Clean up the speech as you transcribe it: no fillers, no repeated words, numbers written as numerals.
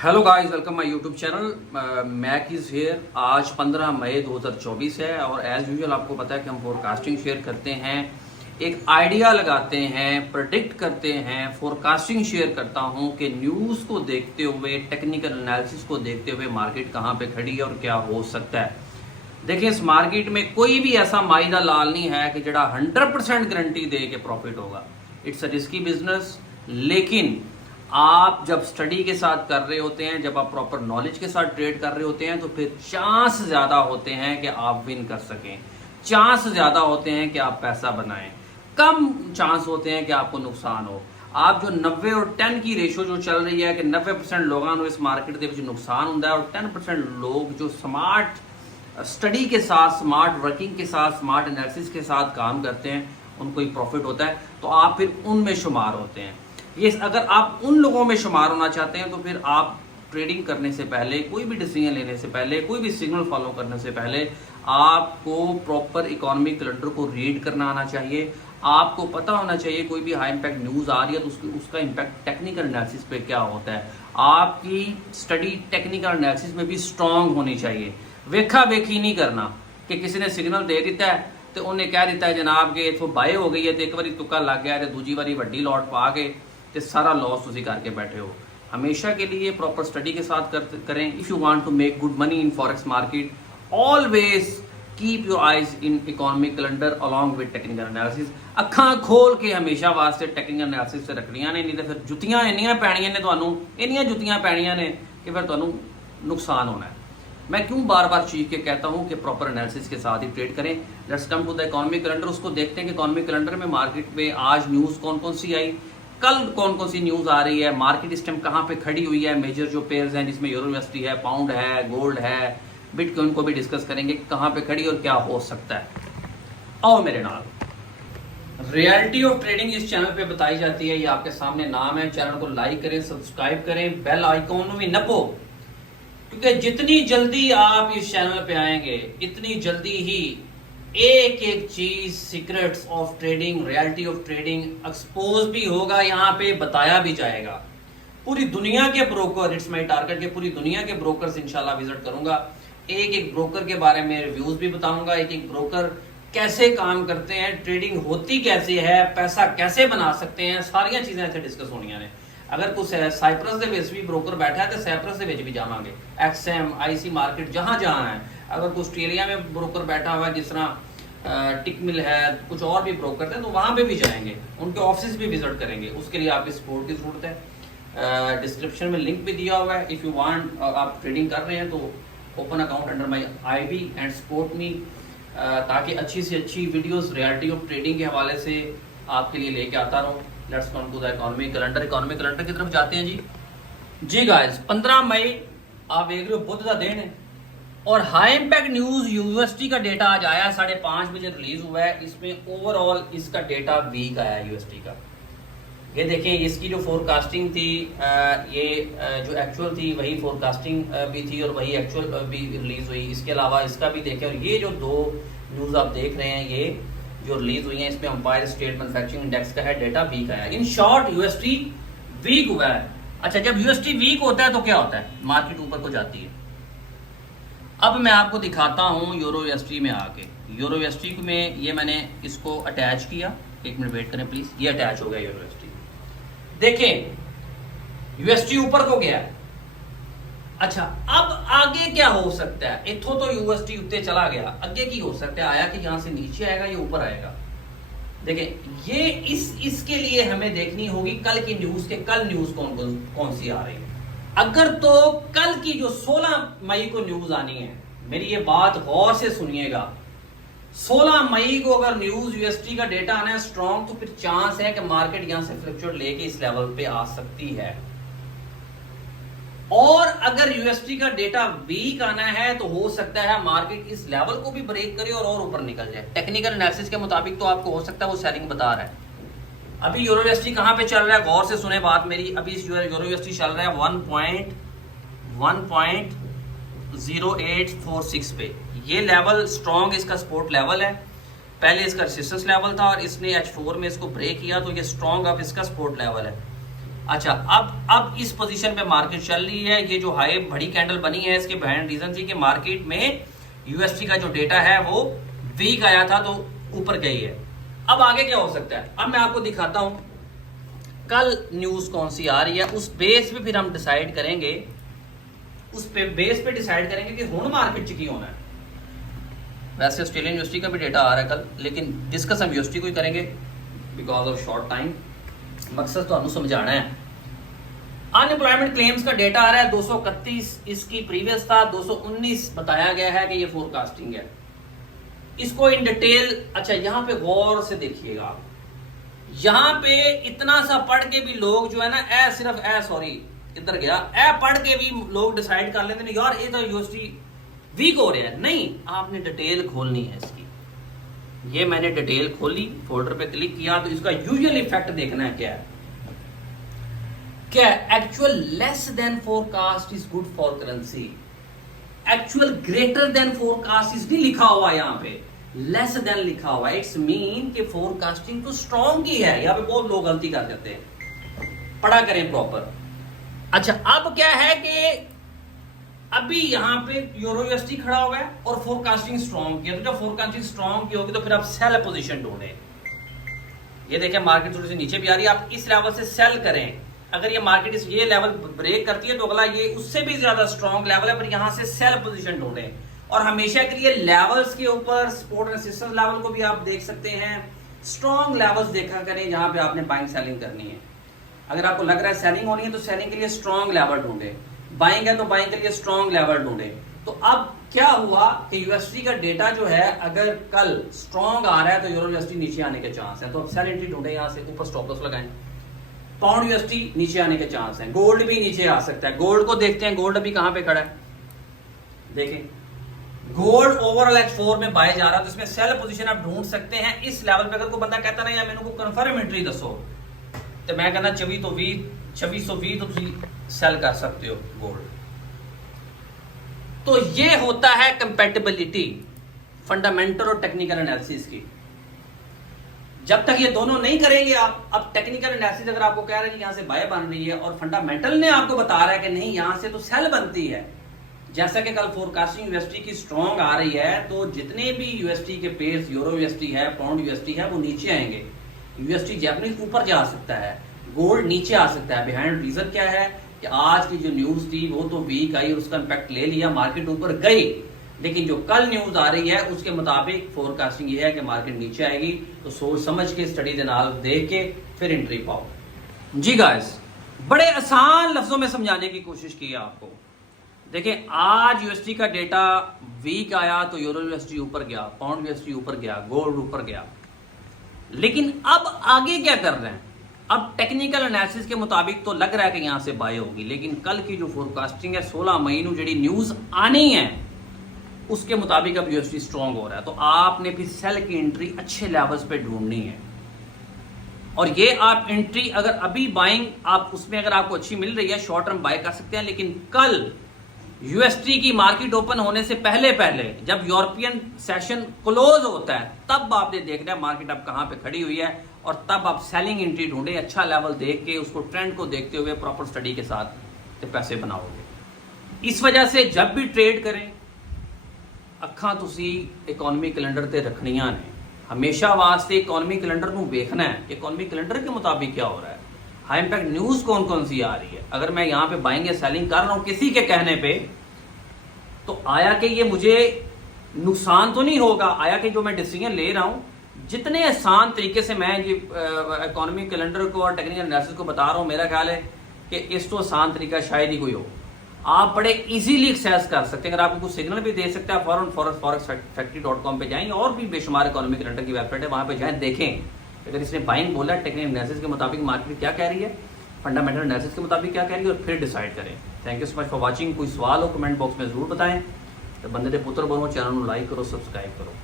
Hello guys, welcome my YouTube channel. Mac is here. आज 15 मई 2024 है और एज यूजुअल आपको पता है कि हम फोरकास्टिंग शेयर करते हैं, एक आइडिया लगाते हैं, प्रेडिक्ट करते हैं। फोरकास्टिंग शेयर करता हूं कि न्यूज़ को देखते हुए, टेक्निकल एनालिसिस को देखते हुए मार्केट कहां पे खड़ी है और क्या हो सकता है। देखिए, इस मार्केट में कोई भी ऐसा माइदा लाल नहीं है कि जड़ा 100% गारंटी दे के प्रॉफिट होगा। It's a risky business. लेकिन आप जब स्टडी के साथ कर रहे होते हैं, जब आप प्रॉपर नॉलेज के साथ ट्रेड कर रहे होते हैं, तो फिर चांस ज्यादा होते हैं कि आप विन कर सकें, चांस ज्यादा होते हैं कि आप पैसा बनाएं, कम चांस होते हैं कि आपको नुकसान हो। आप जो 90 और 10 की रेशो जो चल रही है कि 90% लोगों को इस मार्केट के विच नुकसान होता है और 10% लोग जो स्मार्ट स्टडी के साथ, स्मार्ट वर्किंग के साथ, स्मार्ट एनालिसिस के साथ काम करते हैं, उनको ही प्रॉफिट होता है। तो आप फिर उनमें शुमार होते हैं। ये अगर आप उन लोगों में शुमार होना चाहते हैं तो फिर आप ट्रेडिंग करने से पहले, कोई भी डिसीजन लेने से पहले, कोई भी सिग्नल फॉलो करने से पहले आपको प्रॉपर इकोनॉमिक कैलेंडर को रीड करना आना चाहिए। आपको पता होना चाहिए कोई भी हाई इंपैक्ट न्यूज़ आ रही है तो उसका इंपैक्ट टेक्निकल एनालिसिस पे क्या होता है। आपकी स्टडी टेक्निकल एनालिसिस में भी स्ट्रांग होनी चाहिए। वेखा वेखी नहीं करना कि किसी ने सिग्नल दे दिता है तो उन्हें कह दिता है जनाब कि इतों बाय हो गई है तो एक बारी तुक्का लग गया तो दूजी बारी वड्डी लॉट पा के तो सारा लॉस उसी करके बैठे हो। हमेशा के लिए प्रॉपर स्टडी के साथ करें। If you want to make good money in forex market, always keep your eyes in economic calendar along with technical analysis. अखां खोल के हमेशा वास्ते टेक्निकल एनालिसिस से रखनियां ने, नहीं तो फिर जुत्तियां इन्नियां पैणियां ने, तुहानूं इन्नियां जुत्तियां पैणियां ने कि फिर तुहानूं नुकसान होना है। मैं क्यों बार बार चीख के कहता हूं कि प्रॉपर एनालिसिस के साथ ही ट्रेड करें। Let's come to the economic calendar. उसको देखते हैं कि इकोनॉमिक कैलेंडर में मार्केट में आज न्यूज़ कौन कौन सी आई, कल कौन कौन सी न्यूज़ आ रही है, मार्केट इस टाइम कहाँ पे खड़ी हुई है। मेजर जो पेयर्स हैं जिसमें यूरो यूएसडी है, पाउंड है, गोल्ड है, बिटकॉइन को भी डिस्कस करेंगे कहाँ पे खड़ी और क्या हो सकता है। आओ मेरे नाल। रियलिटी ऑफ ट्रेडिंग इस चैनल पे बताई जाती है, ये आपके सामने नाम है। चैनल को लाइक करें, सब्सक्राइब करें, बेल आइकॉन भी नपो, क्योंकि जितनी जल्दी आप इस चैनल पे आएंगे इतनी जल्दी ही एक एक चीज, secrets of trading, reality of trading expose भी होगा, यहाँ पे बताया भी जाएगा। पूरी दुनिया के ब्रोकर, इट्स माय टारगेट, के पूरी दुनिया के ब्रोकर्स इंशाल्लाह विजिट करूंगा। एक एक ब्रोकर के बारे में रिव्यूज भी बताऊंगा, एक एक ब्रोकर कैसे काम करते हैं, ट्रेडिंग होती कैसे है, पैसा कैसे बना सकते हैं, सारिया चीजें इतने डिस्कस होनिया ने। अगर कुछ साइप्रस के भी ब्रोकर बैठा है तो साइप्रस के भी जावांगे, एक्सएम, आईसी मार्केट जहां जहां है। अगर कुछ ऑस्ट्रेलिया में ब्रोकर बैठा हुआ है, जिस तरह टिकमिल है, कुछ और भी ब्रोकर हैं, तो वहां पे भी जाएंगे, उनके ऑफिस भी विजिट करेंगे। उसके लिए आपकी सपोर्ट की जरूरत है। डिस्क्रिप्शन में लिंक भी दिया हुआ है। इफ यू वांट, आप ट्रेडिंग कर रहे हैं तो open account under my IB and support me, ताकि अच्छी से अच्छी वीडियोस रियलिटी ऑफ ट्रेडिंग के हवाले से आपके लिए लेके आता रहूं। Let's come to the economic calendar. Economic calendar की तरफ जाते हैं जी गाइस। 15 मई आप देख रहे हो, बुध का दिन है और हाई इंपैक्ट न्यूज यूनिवर्सिटी का डेटा आज आया, 5:30 बजे रिलीज हुआ है। इसमें ओवरऑल इसका डेटा वीक आया यूनिवर्सिटी का। ये देखें, इसकी जो फोरकास्टिंग थी, ये जो एक्चुअल थी वही फोरकास्टिंग भी थी और वही एक्चुअल भी रिलीज हुई। इसके अलावा इसका भी देखें, और ये जो दो न्यूज आप देख रहे हैं, ये जो रिलीज हुई है, इसमें एम्पायर स्टेट मैन्युफैक्चरिंग इंडेक्स का है डेटा वीक आया। इन शॉर्ट यूएसटी वीक हुआ है। अच्छा, जब यूएसटी वीक होता है तो क्या होता है, मार्केट ऊपर को जाती है। अब मैं आपको दिखाता हूं यूरो यूएसटी में आके। यूरो यूएसटी में ये मैंने इसको अटैच किया, एक मिनट वेट करें प्लीज। ये अटैच हो गया यूरो यूएसटी। देखें, यूएसटी ऊपर को गया। अच्छा, अब आगे क्या हो सकता है। इथों तो यूएसटी उत्ते चला गया, आगे की हो सकता है, आया कि यहां से नीचे आएगा, ये ऊपर आएगा। देखें, ये इसके लिए हमें देखनी होगी कल की न्यूज के, कल न्यूज कौन सी आ रही है। अगर तो कल की जो 16 मई को न्यूज आनी है, मेरी ये बात गौर से सुनिएगा, 16 मई को अगर न्यूज यूएसटी का डेटा आना है स्ट्रॉन्ग, तो फिर चांस है कि मार्केट यहां से फ्लक्चुएट लेके इस लेवल पे आ सकती है। और अगर यूएसटी का डेटा वीक आना है तो हो सकता है मार्केट इस लेवल को भी ब्रेक करे और ऊपर निकल जाए। टेक्निकल एनालिसिस के मुताबिक तो आपको हो सकता है वो सेलिंग बता रहा है। अभी यूरो यूएसटी कहां पे चल रहा है, गौर से सुने बात मेरी। अभी इस यूरो यूएसटी चल रहा है 1.0846 पे। ये लेवल स्ट्रॉन्ग इसका सपोर्ट लेवल है। पहले इसका रेजिस्टेंस लेवल था और इसने H4 में इसको ब्रेक किया, तो ये स्ट्रॉन्ग अब इसका सपोर्ट लेवल है। अच्छा, अब इस पोजीशन पे मार्केट चल रही है। ये जो हाई बड़ी कैंडल बनी है इसके बहन रीजन थी कि मार्केट में यूएसटी का जो डेटा है वो वीक आया था तो ऊपर गई है। अब आगे क्या हो सकता है, अब मैं आपको दिखाता हूं कल न्यूज कौन सी आ रही है, उस बेस पे फिर हम डिसाइड करेंगे, उस पे बेस पे डिसाइड करेंगे कि हुण मार्केट च की होना है। वैसे ऑस्ट्रेलियन यूनिवर्सिटी का भी डेटा आ रहा है कल, लेकिन डिस्कस हम यूनिवर्सिटी को ही करेंगे बिकॉज ऑफ शॉर्ट टाइम। मकसद तो हमें समझाना है। अनएम्प्लॉयमेंट क्लेम्स का डेटा आ रहा है 231, इसकी प्रीवियस था 219 बताया गया है कि ये फोरकास्टिंग है। इसको इन डिटेल, अच्छा यहां पे गौर से देखिएगा, यहां पे इतना सा पढ़ के भी लोग जो है ना सॉरी इधर गया, पढ़ के भी लोग डिसाइड कर लेते हैं यार ये तो यूनिवर्सिटी वीक हो रहा है। नहीं, आपने डिटेल खोलनी है इसकी। ये मैंने डिटेल खोली, फोल्डर पे क्लिक किया तो इसका यूजुअल इफेक्ट देखना है क्या है। क्या actual less than forecast is good for currency, actual greater than forecast is नहीं लिखा हुआ, यहां पे लेस देन लिखा हुआ। इट्स मीन कि फोरकास्टिंग तो स्ट्रॉन्ग की है। यहां पे बहुत लोग गलती कर देते हैं, पढ़ा करें प्रॉपर। अच्छा, अब क्या है कि अभी यहां पे यूरो यूएसटी खड़ा हुआ है और फोरकास्टिंग स्ट्रॉन्ग की है, तो जब फोरकास्टिंग स्ट्रॉन्ग की होगी तो फिर आप सेल पोजीशन ढूंढें। ये देखें मार्केट थोड़ी सी नीचे भी आ रही है, आप इस लेवल से सेल करें। अगर ये मार्केट ये लेवल ब्रेक करती है तो अगला ये उससे भी ज्यादा स्ट्रॉन्ग लेवल है, पर यहां से सेल पोजीशन ढूंढें। और हमेशा के लिए लेवल्स के ऊपर सपोर्ट एंड रेजिस्टेंस लेवल को भी आप देख सकते हैं। स्ट्रॉन्ग लेवल्स देखा करें जहां पे आपने बाइंग सेलिंग करनी है। अगर आपको लग रहा है सेलिंग होनी है तो सेलिंग के लिए स्ट्रॉन्ग लेवल ढूंढे, बाइंग है तो बाइंग के लिए स्ट्रॉन्ग लेवल ढूंढे। तो अब क्या हुआ कि यूएसटी का डेटा जो है अगर कल स्ट्रॉन्ग आ रहा है तो यूरो यूएसटी नीचे आने के चांस है, तो अब सेल एंट्री ढूंढे, यहां से ऊपर स्टॉप लॉस लगाएं। पाउंड यूएसटी नीचे आने के चांस है, गोल्ड भी नीचे आ सकता है। गोल्ड को देखते हैं, गोल्ड अभी कहां पे खड़ा है, देखें गोल्ड ओवरऑल H4 में बाय जा रहा है, तो इसमें सेल पोजीशन आप ढूंढ सकते हैं इस लेवल पे। अगर कोई बंदा कहता ना या मेनू को कंफर्म एंट्री दसो, तो मैं कहना 2420 तो तुम सेल कर सकते हो गोल्ड। तो ये होता है कंपैटिबिलिटी फंडामेंटल और टेक्निकल एनालिसिस की। जब तक ये दोनों नहीं करेंगे आप, अब टेक्निकल एनालिसिस अगर आपको कह रहा है कि यहां से बाय बन रही है और फंडामेंटल ने आपको बता रहा है कि नहीं यहां से तो सेल बनती है, जैसा कि कल फोरकास्टिंग यूएसटी की स्ट्रॉन्ग आ रही है, तो जितने भी यूएसटी के पेयर्स, यूरो यूएसटी है, पाउंड यूएसटी है, वो नीचे आएंगे। यूएसटी जैपनीज ऊपर जा सकता है, गोल्ड नीचे आ सकता है। बिहाइंड रीजन क्या है कि आज की जो न्यूज थी वो तो वीक आई और उसका इंपैक्ट ले लिया, मार्केट ऊपर गई, लेकिन जो कल न्यूज आ रही है उसके मुताबिक फोरकास्टिंग ये है कि मार्केट नीचे आएगी। तो सोच समझ के स्टडी दे नाल देख के फिर एंट्री पाओ। जी गाइस, बड़े आसान लफ्जों में समझाने की कोशिश की है आपको। देखिए आज यूएसटी का डेटा वीक आया तो यूरो यूएसटी ऊपर गया, पाउंड यूएसटी ऊपर गया, गोल्ड ऊपर गया, लेकिन अब आगे क्या कर रहे हैं। अब टेक्निकल एनालिसिस के मुताबिक तो लग रहा है कि यहां से बाय होगी, लेकिन कल की जो फोरकास्टिंग है 16 मई को जी न्यूज आनी है उसके मुताबिक अब यूएसटी स्ट्रॉन्ग हो रहा है। तो आपने फिर सेल की एंट्री अच्छे लेवल्स पे ढूंढनी है। और ये आप एंट्री अगर अभी बाइंग आप उसमें अगर आपको अच्छी मिल रही है शॉर्ट टर्म बाय कर सकते हैं, लेकिन कल यूएसटी की मार्केट ओपन होने से पहले जब यूरोपियन सेशन क्लोज होता है तब आपने देखना है मार्केट अब कहां पे खड़ी हुई है, और तब आप सेलिंग एंट्री ढूंढे, अच्छा लेवल देख के उसको ट्रेंड को देखते हुए प्रॉपर स्टडी के साथ तो पैसे बनाओगे। इस वजह से जब भी ट्रेड करें अखां तुसी इकोनॉमी कैलेंडर ते रखनियां ने, हमेशा वास्ते इकोनॉमी कैलेंडर को देखना है कि इकोनॉमी कैलेंडर के मुताबिक क्या हो रहा है, हाई इंपैक्ट न्यूज कौन कौन सी आ रही है। अगर मैं यहाँ पे बाइंग या सेलिंग कर रहा हूं किसी के कहने पे, तो आया कि ये मुझे नुकसान तो नहीं होगा, आया कि जो मैं डिसीजन ले रहा हूं जितने आसान तरीके से मैं ये इकोनॉमी कैलेंडर को और टेक्निकल एनालिसिस को बता रहा हूं, मेरा ख्याल है कि इस तो आसान तरीका शायद ही कोई हो। आप बड़े इजीली एक्सेस कर सकते हैं। अगर आपको कुछ सिग्नल भी दे सकते हैं, फॉरन forex-factory.com पे जाएं, और भी बेशुमार इकोनॉमी कैलेंडर की वेबसाइट है, वहां पे जाएं, देखें अगर इसने बाइंग बोला टेक्निकल एनालिसिस के मुताबिक मार्केट क्या कह रही है, फंडामेंटल एनालिसिस के मुताबिक क्या कह रही है, और फिर डिसाइड करें। Thank you so much for watching. कोई सवाल हो कमेंट बॉक्स में जरूर बताएं। तो बंदे दे पुत्र बनो, चैनल को लाइक करो, सब्सक्राइब करो।